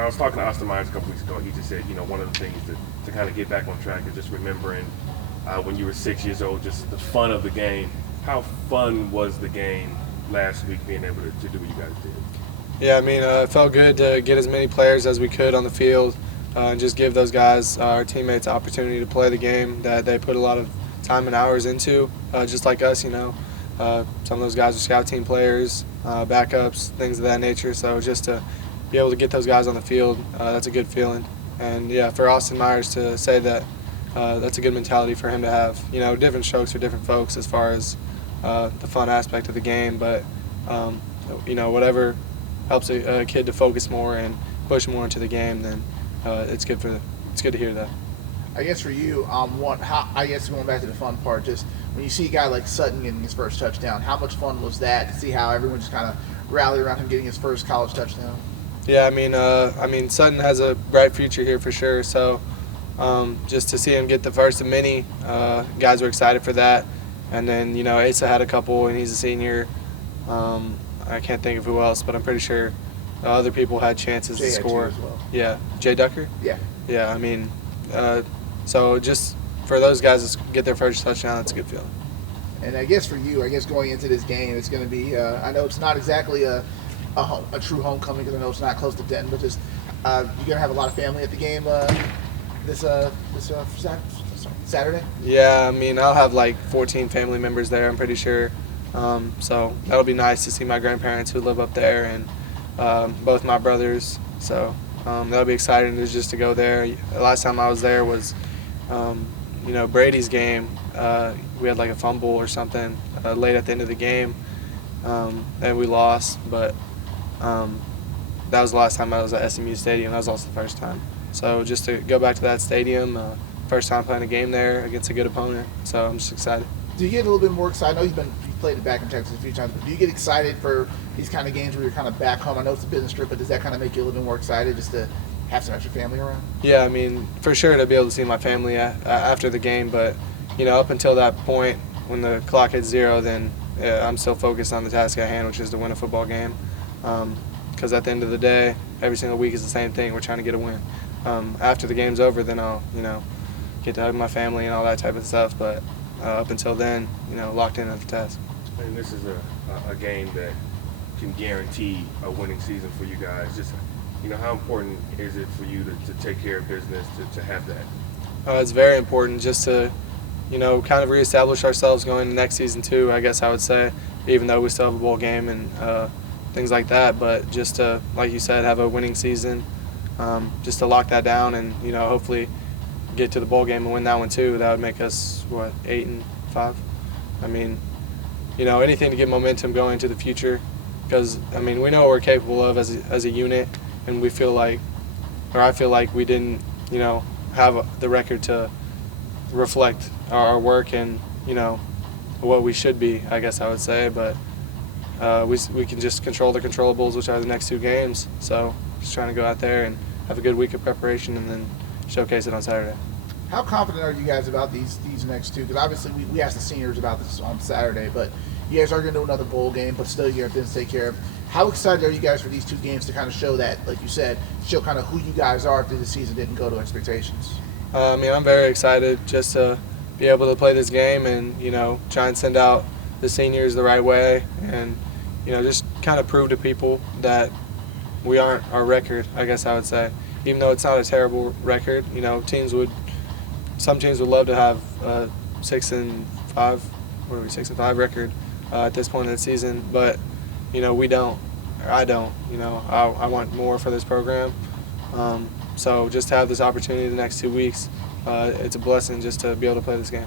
I was talking to Austin Myers a couple weeks ago. He just said, one of the things to kind of get back on track is just remembering when you were 6 years old, just the fun of the game. How fun was the game last week, being able to do what you guys did? Yeah, I mean, it felt good to get as many players as we could on the field and just give those guys, our teammates, the opportunity to play the game that they put a lot of time and hours into, just like us, some of those guys are scout team players, backups, things of that nature. So just to be able to get those guys on the field, that's a good feeling. And, yeah, for Austin Myers to say that, that's a good mentality for him to have. Different strokes for different folks as far as the fun aspect of the game. But, whatever helps a kid to focus more and push more into the game, then it's good to hear that. I guess for you, I guess going back to the fun part, just when you see a guy like Sutton getting his first touchdown, how much fun was that to see how everyone just kind of rallied around him getting his first college touchdown? Yeah, I mean, Sutton has a bright future here for sure. So just to see him get the first of many, guys were excited for that. And then Asa had a couple, and he's a senior. I can't think of who else, but I'm pretty sure other people had chances to score. As well. Yeah, Jay Ducker. Yeah. Yeah, I mean, so just for those guys to get their first touchdown, that's a good feeling. And I guess for you, going into this game, it's going to be. I know it's not exactly a true homecoming because I know it's not close to Denton, but just you're going to have a lot of family at the game this Saturday. Yeah, I mean, I'll have like 14 family members there, I'm pretty sure. So that'll be nice to see my grandparents who live up there and both my brothers. So that'll be exciting just to go there. The last time I was there was, Brady's game. We had like a fumble or something late at the end of the game, and we lost. But that was the last time I was at SMU Stadium. That was also the first time. So just to go back to that stadium, first time playing a game there against a good opponent. So I'm just excited. Do you get a little bit more excited? I know you've played it back in Texas a few times, but do you get excited for these kind of games where you're kind of back home? I know it's a business trip, but does that kind of make you a little bit more excited just to have some extra family around? Yeah, I mean, for sure to be able to see my family after the game, but up until that point when the clock hits zero, then I'm still focused on the task at hand, which is to win a football game. Because at the end of the day, every single week is the same thing. We're trying to get a win. After the game's over, then I'll get to hug my family and all that type of stuff. But up until then, locked in at the task. And this is a game that can guarantee a winning season for you guys. Just, how important is it for you to take care of business, to have that? It's very important just to, kind of reestablish ourselves going into next season too, I guess I would say, even though we still have a bowl game and things like that. But just to, like you said, have a winning season, just to lock that down and, hopefully get to the bowl game and win that one too. That would make us, 8-5? I mean, anything to get momentum going into the future because, I mean, we know what we're capable of as a unit, and I feel like we didn't, have the record to reflect our work and, what we should be, I guess I would say. But we can just control the controllables, which are the next two games. So just trying to go out there and have a good week of preparation and then showcase it on Saturday. How confident are you guys about these next two? Because obviously we asked the seniors about this on Saturday, but you guys are going to do another bowl game, but still you have things to take care of. How excited are you guys for these two games to kind of show that, like you said, show kind of who you guys are after the season didn't go to expectations? I mean, I'm very excited just to be able to play this game and, try and send out the seniors the right way and, just kind of prove to people that we aren't our record, I guess I would say. Even though it's not a terrible record, some teams would love to have a 6-5, 6-5 record at this point in the season, but we don't. Or I don't. I want more for this program. So just to have this opportunity the next 2 weeks, it's a blessing just to be able to play this game.